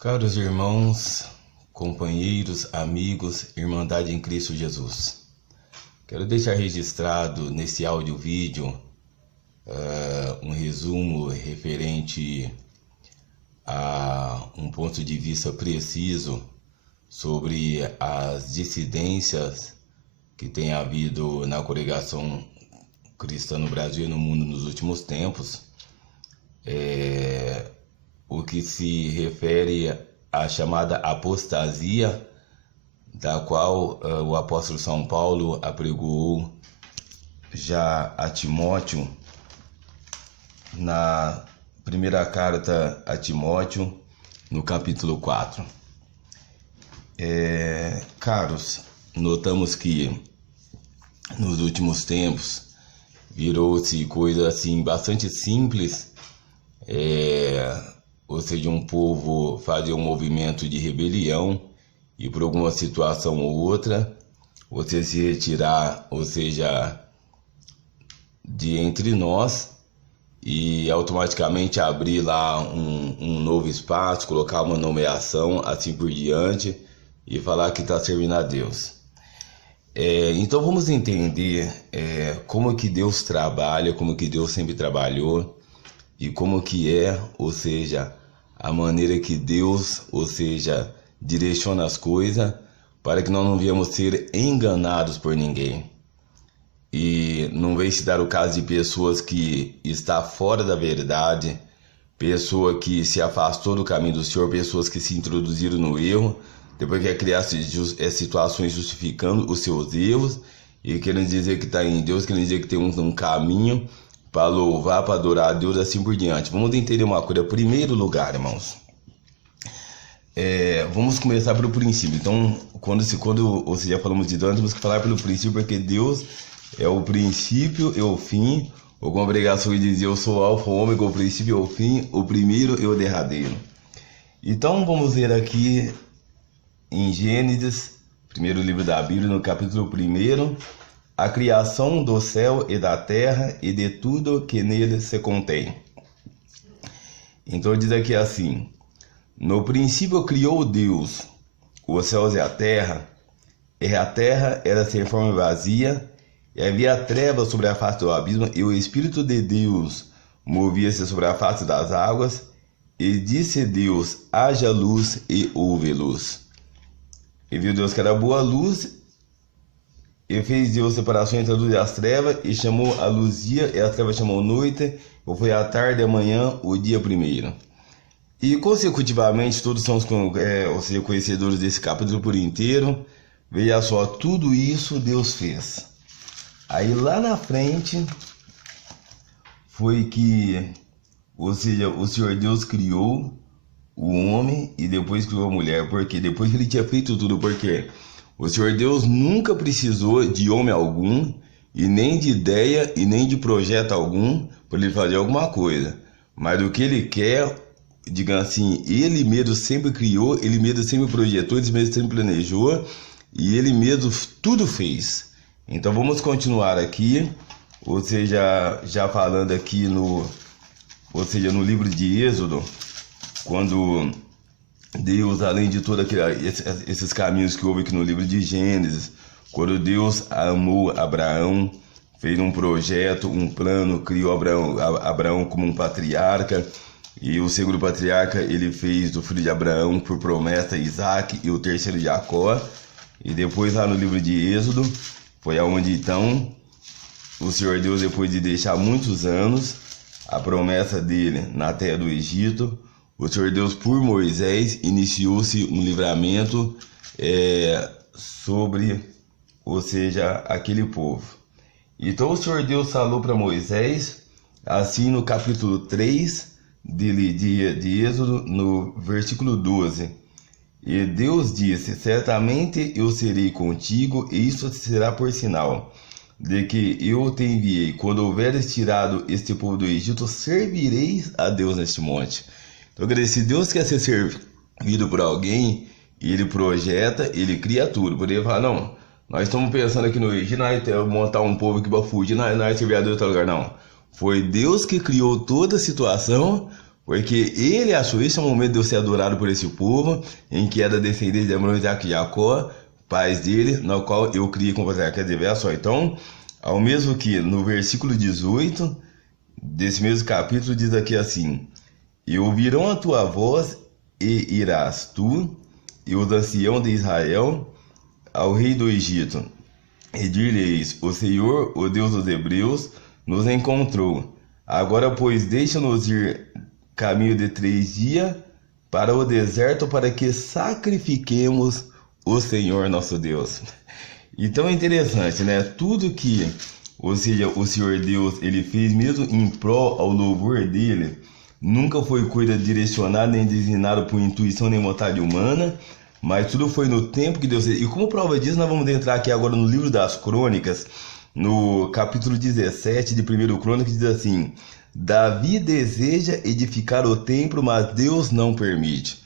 Caros irmãos, companheiros, amigos, Irmandade em Cristo Jesus. Quero deixar registrado nesse áudio-vídeo um resumo referente a um ponto de vista preciso sobre as dissidências que tem havido na congregação cristã no Brasil e no mundo nos últimos tempos. O que se refere à chamada apostasia, da qual o apóstolo São Paulo apregoou já a Timóteo, na primeira carta a Timóteo, no capítulo 4. Caros, notamos que nos últimos tempos virou-se coisa assim bastante simples, ou seja, um povo fazer um movimento de rebelião e por alguma situação ou outra, você se retirar, ou seja, de entre nós e automaticamente abrir lá um novo espaço, colocar uma nomeação, assim por diante, e falar que está servindo a Deus. Então vamos entender como que Deus trabalha, como que Deus sempre trabalhou, e como que ou seja, a maneira que Deus, ou seja, direciona as coisas para que nós não venhamos ser enganados por ninguém. E não vem se dar o caso de pessoas que estão fora da verdade, pessoa que se afastou do caminho do Senhor, pessoas que se introduziram no erro, depois quer criar situações justificando os seus erros e querendo dizer que está em Deus, querendo dizer que tem um caminho para louvar, para adorar a Deus, assim por diante. Vamos entender uma coisa. Em primeiro lugar, irmãos, vamos começar pelo princípio. Então, ou seja, falamos de Deus, temos que falar pelo princípio, porque Deus é o princípio e o fim, ou com a obrigação de dizer, eu sou o alfa, o ômega, o princípio e o fim, o primeiro e o derradeiro. Então, vamos ver aqui em Gênesis, primeiro livro da Bíblia, no capítulo 1, a criação do céu e da terra e de tudo que nele se contém. Então diz aqui assim: no princípio criou Deus os céus e a terra era sem forma e vazia, e havia trevas sobre a face do abismo, e o Espírito de Deus movia-se sobre a face das águas, e disse Deus, haja luz, e houve luz. E viu Deus que era boa luz, e fez Deus separação entre a luz e as trevas, e chamou a luz dia, e as trevas chamou noite, ou foi a tarde e a manhã, o dia primeiro. E consecutivamente, todos são ou seja, conhecedores desse capítulo por inteiro. Veja só, tudo isso Deus fez. Aí lá na frente, foi que, ou seja, o Senhor Deus criou o homem e depois criou a mulher. Por quê? Depois que ele tinha feito tudo, porque o Senhor Deus nunca precisou de homem algum, e nem de ideia, e nem de projeto algum, para ele fazer alguma coisa. Mas o que ele quer, digamos assim, ele mesmo sempre criou, ele mesmo sempre projetou, ele mesmo sempre planejou, e ele mesmo tudo fez. Então vamos continuar aqui, ou seja, já falando aqui no livro de Êxodo, quando Deus, além de todos esses caminhos que houve aqui no livro de Gênesis, quando Deus amou Abraão, fez um projeto, um plano, criou Abraão como um patriarca, e o segundo patriarca ele fez do filho de Abraão por promessa Isaac, e o terceiro Jacó. E depois lá no livro de Êxodo, foi aonde então o Senhor Deus, depois de deixar muitos anos a promessa dele na terra do Egito, o Senhor Deus, por Moisés, iniciou-se um livramento sobre, ou seja, aquele povo. Então o Senhor Deus falou para Moisés, assim no capítulo 3 de Êxodo, no versículo 12. E Deus disse, certamente eu serei contigo, e isso será por sinal de que eu te enviei. Quando houveres tirado este povo do Egito, servireis a Deus neste monte. Então, se Deus quer ser servido por alguém, ele projeta, ele cria tudo. Poderia falar, não, nós estamos pensando aqui no Egito, nós temos montar um povo aqui para fugir, nós servir a Deus em outro lugar. Não, foi Deus que criou toda a situação porque ele achou isso é o momento de eu ser adorado por esse povo, em que era descendente de Abraão, Isaac e Jacó, pais dele, no qual eu criei com você. Quer dizer, só. Então, ao mesmo que no versículo 18 desse mesmo capítulo diz aqui assim: e ouvirão a tua voz, e irás tu e os anciãos de Israel ao rei do Egito, e dir-lhes: o Senhor, o Deus dos Hebreus, nos encontrou. Agora, pois, deixa-nos ir caminho de 3 dias para o deserto, para que sacrifiquemos o Senhor nosso Deus. Então é interessante, né? Tudo que, ou seja, o Senhor Deus, ele fez mesmo em prol ao louvor dele, nunca foi coisa direcionada nem designada por intuição nem vontade humana, mas tudo foi no tempo que Deus fez. E como prova disso, nós vamos entrar aqui agora no livro das Crônicas, no capítulo 17 de 1 Crônicas, diz assim: Davi deseja edificar o templo, mas Deus não permite.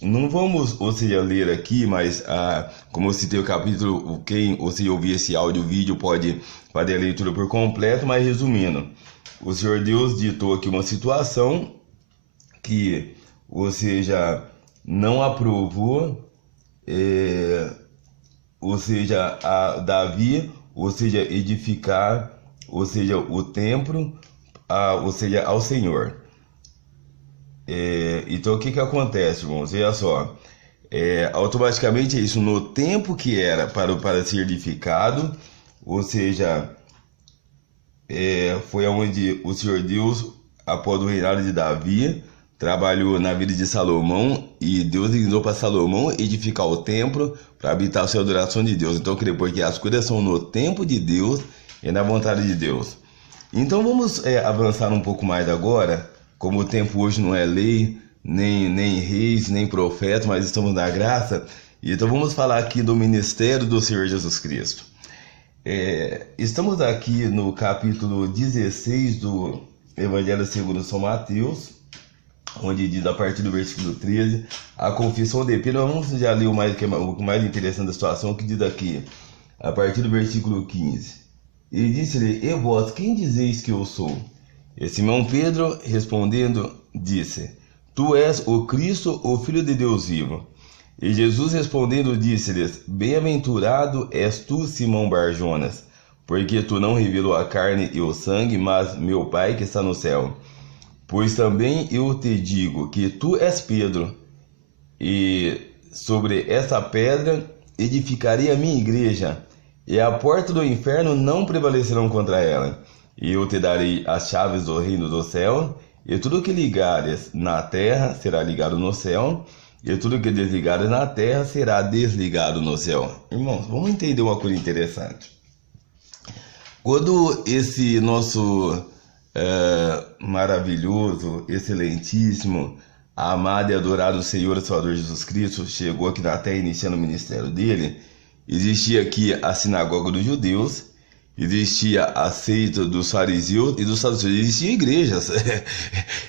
Não vamos, ou seja, ler aqui, mas como eu citei o capítulo, quem, ou seja, ouvir esse áudio, vídeo, pode fazer a leitura por completo, mas resumindo, o Senhor Deus ditou aqui uma situação que, ou seja, não aprovou, ou seja, a Davi, ou seja, edificar, ou seja, o templo, ou seja, ao Senhor. Então o que acontece, irmãos? Veja só, automaticamente isso, no tempo que era para ser edificado, ou seja, foi onde o Senhor Deus, após o reinado de Davi, trabalhou na vida de Salomão, e Deus ensinou para Salomão edificar o templo para habitar a sua adoração de Deus. Então, porque as coisas são no tempo de Deus e na vontade de Deus. Então vamos avançar um pouco mais agora. Como o tempo hoje não é lei, nem reis, nem profeta, mas estamos na graça, então vamos falar aqui do ministério do Senhor Jesus Cristo. Estamos aqui no capítulo 16 do Evangelho segundo São Mateus, onde diz a partir do versículo 13, a confissão de Pedro. Vamos já ler o mais interessante da situação, que diz aqui, a partir do versículo 15. Ele disse-lhe: e vós, quem dizeis que eu sou? E Simão Pedro, respondendo, disse: tu és o Cristo, o Filho de Deus vivo. E Jesus respondendo disse-lhes: bem-aventurado és tu, Simão Barjonas, porque tu não revelou a carne e o sangue, mas meu Pai que está no céu. Pois também eu te digo que tu és Pedro, e sobre essa pedra edificarei a minha igreja, e a porta do inferno não prevalecerão contra ela. E eu te darei as chaves do reino do céu, e tudo que ligares na terra será ligado no céu, e tudo que desligares na terra será desligado no céu. Irmãos, vamos entender uma coisa interessante. Quando esse nosso maravilhoso, excelentíssimo, amado e adorado Senhor e Salvador Jesus Cristo chegou aqui na terra iniciando o ministério dele, existia aqui a sinagoga dos judeus, existia a seita dos fariseus e dos saduceus, existiam igrejas.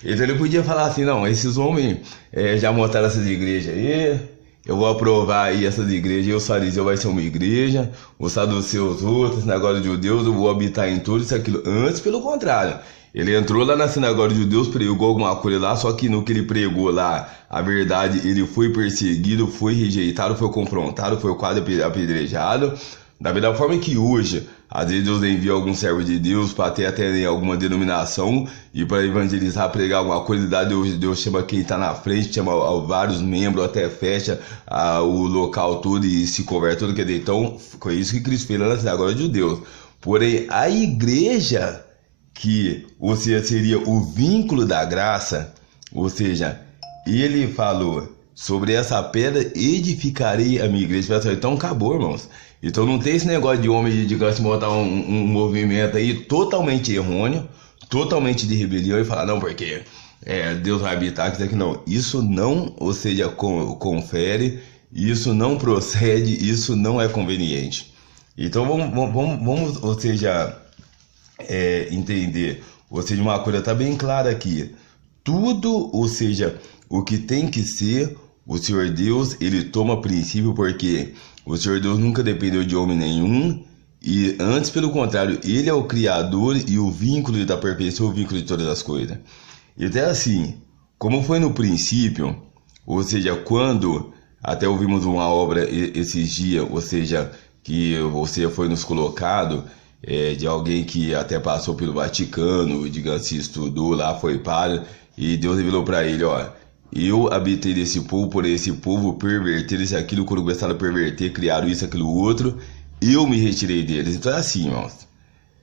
Então ele podia falar assim: não, esses homens já montaram essas igrejas aí, eu vou aprovar aí essas igrejas, e os fariseus vai ser uma igreja, os saduceus outras, sinagoga de judeus, eu vou habitar em tudo isso, aquilo. Antes, pelo contrário, ele entrou lá na sinagoga de judeus, pregou alguma coisa lá, só que no que ele pregou lá, a verdade, ele foi perseguido, foi rejeitado, foi confrontado, foi quase apedrejado. Da mesma forma que hoje, às vezes Deus envia algum servo de Deus para ter até alguma denominação e para evangelizar, pregar alguma coisa, Deus chama quem está na frente, chama vários membros, até fecha o local todo e se converte todo. Quer dizer, então foi isso que Cristo fez lá na sinagoga de judeus. Porém, a igreja, que ou seja, seria o vínculo da graça, ou seja, ele falou: sobre essa pedra edificarei a minha igreja. Então acabou, irmãos. Então não tem esse negócio de homem de se montar um movimento aí totalmente errôneo, totalmente de rebelião, e falar: não, porque Deus vai habitar, que não. Isso não, ou seja, confere, isso não procede, isso não é conveniente. Então vamos ou seja, entender, ou seja, uma coisa está bem clara aqui: tudo, ou seja, o que tem que ser, o Senhor Deus, ele toma princípio, porque o Senhor Deus nunca dependeu de homem nenhum, e antes, pelo contrário, ele é o Criador e o vínculo da perfeição, o vínculo de todas as coisas. Então é assim, como foi no princípio, ou seja, quando até ouvimos uma obra esses dias, ou seja, que você foi nos colocado, de alguém que até passou pelo Vaticano, digamos assim, estudou lá, foi padre, e Deus revelou para ele, ó, eu habitei desse povo, por esse povo perverter isso aquilo, quando começaram a perverter, criaram isso, aquilo, outro, eu me retirei deles. Então é assim, irmãos,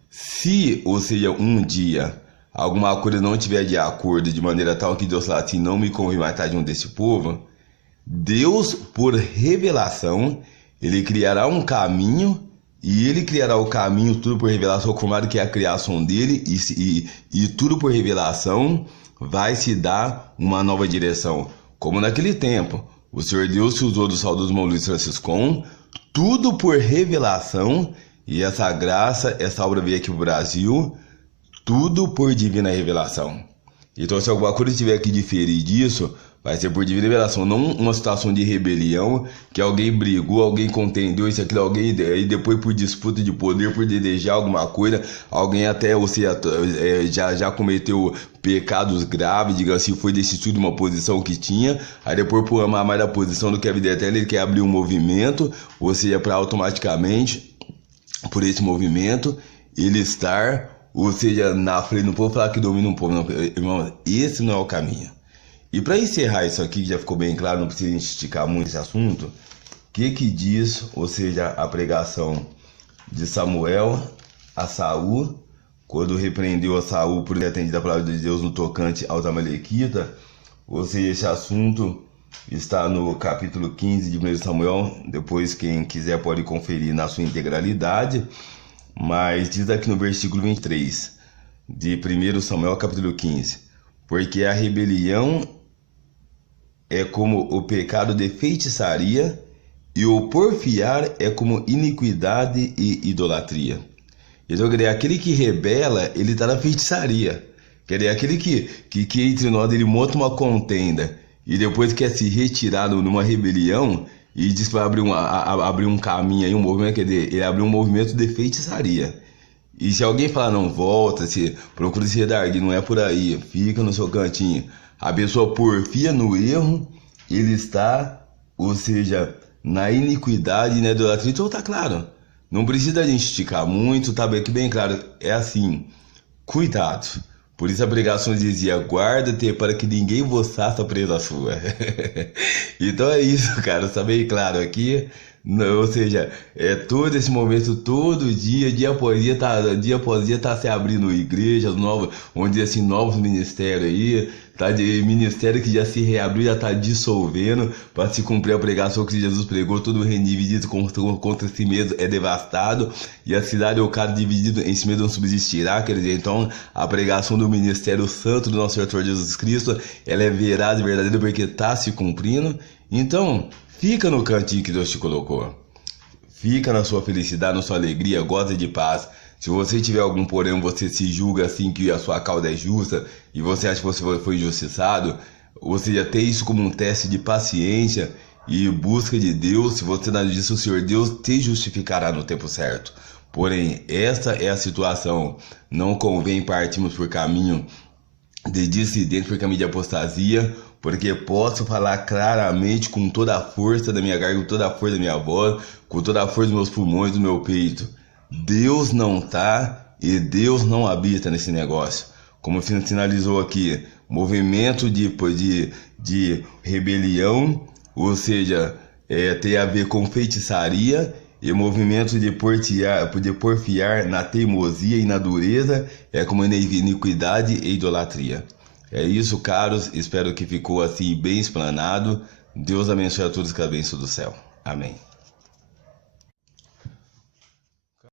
se, ou seja, um dia alguma coisa não estiver de acordo, de maneira tal que Deus fala assim, não me convém mais estar de um desse povo, Deus, por revelação, ele criará um caminho, e ele criará o caminho, tudo por revelação, conformado que é a criação dele, e tudo por revelação vai se dar uma nova direção. Como naquele tempo, o Senhor Deus se usou do saudoso irmão Luiz Franciscon, tudo por revelação, e essa graça, essa obra veio aqui pro Brasil, tudo por divina revelação. Então, se alguma coisa tiver que diferir disso, vai ser por divina revelação, não uma situação de rebelião, que alguém brigou, alguém contendeu isso, aquilo, alguém, e depois por disputa de poder, por desejar alguma coisa, alguém até, ou seja, já cometeu pecados graves, diga assim, foi destituído de uma posição que tinha, aí depois por amar mais a posição do que a vida eterna, ele quer abrir um movimento, ou seja, para automaticamente, por esse movimento, ele estar, ou seja, na frente do povo, falar que domina um povo. Não, irmão, esse não é o caminho. E para encerrar isso aqui, que já ficou bem claro, não precisa esticar muito esse assunto, o que diz, ou seja, a pregação de Samuel a Saul, quando repreendeu a Saul por ter atendido a palavra de Deus no tocante aos amalequitas, ou seja, esse assunto está no capítulo 15 de 1 Samuel, depois quem quiser pode conferir na sua integralidade, mas diz aqui no versículo 23 de 1 Samuel capítulo 15, porque a rebelião é como o pecado de feitiçaria, e o porfiar é como iniquidade e idolatria. Então, quer dizer, aquele que rebela, ele está na feitiçaria. Quer dizer, aquele que entre nós, ele monta uma contenda, e depois quer se retirar numa rebelião, e diz que vai abrir um caminho aí, um movimento, quer dizer, ele abriu um movimento de feitiçaria. E se alguém falar, não, volta, se procura se redarguir, não é por aí, fica no seu cantinho. A pessoa porfia no erro, ele está, ou seja, na iniquidade e na idolatria. Então tá claro, não precisa a gente esticar muito, tá bem claro, é assim, cuidado. Por isso a pregação dizia, guarda-te para que ninguém vos faça presa sua. Então é isso, cara, tá bem claro aqui. Não, ou seja, todo esse momento, todo dia após dia tá se abrindo igrejas novas, onde assim, novos ministérios aí, tá de ministério que já se reabriu, já tá dissolvendo, para se cumprir a pregação que Jesus pregou, todo o reino dividido contra si mesmo é devastado, e a cidade ou casa dividido em si mesmo não subsistirá, quer dizer, então a pregação do ministério santo do nosso Senhor Jesus Cristo, ela é veraz e verdadeira porque tá se cumprindo. Então, fica no cantinho que Deus te colocou. Fica na sua felicidade, na sua alegria, goza de paz. Se você tiver algum porém, você se julga assim que a sua causa é justa e você acha que você foi injustiçado, você já tem isso como um teste de paciência e busca de Deus. Se você não diz, o Senhor Deus te justificará no tempo certo. Porém, esta é a situação. Não convém partirmos por caminho de dissidente, por caminho de apostasia, porque posso falar claramente com toda a força da minha garganta, com toda a força da minha voz, com toda a força dos meus pulmões, do meu peito. Deus não está e Deus não habita nesse negócio. Como sinalizou aqui, movimento de rebelião, ou seja, tem a ver com feitiçaria, e movimento de porfiar na teimosia e na dureza, é como iniquidade e idolatria. É isso, caros, espero que ficou assim bem explanado. Deus abençoe a todos com a bênção do céu. Amém.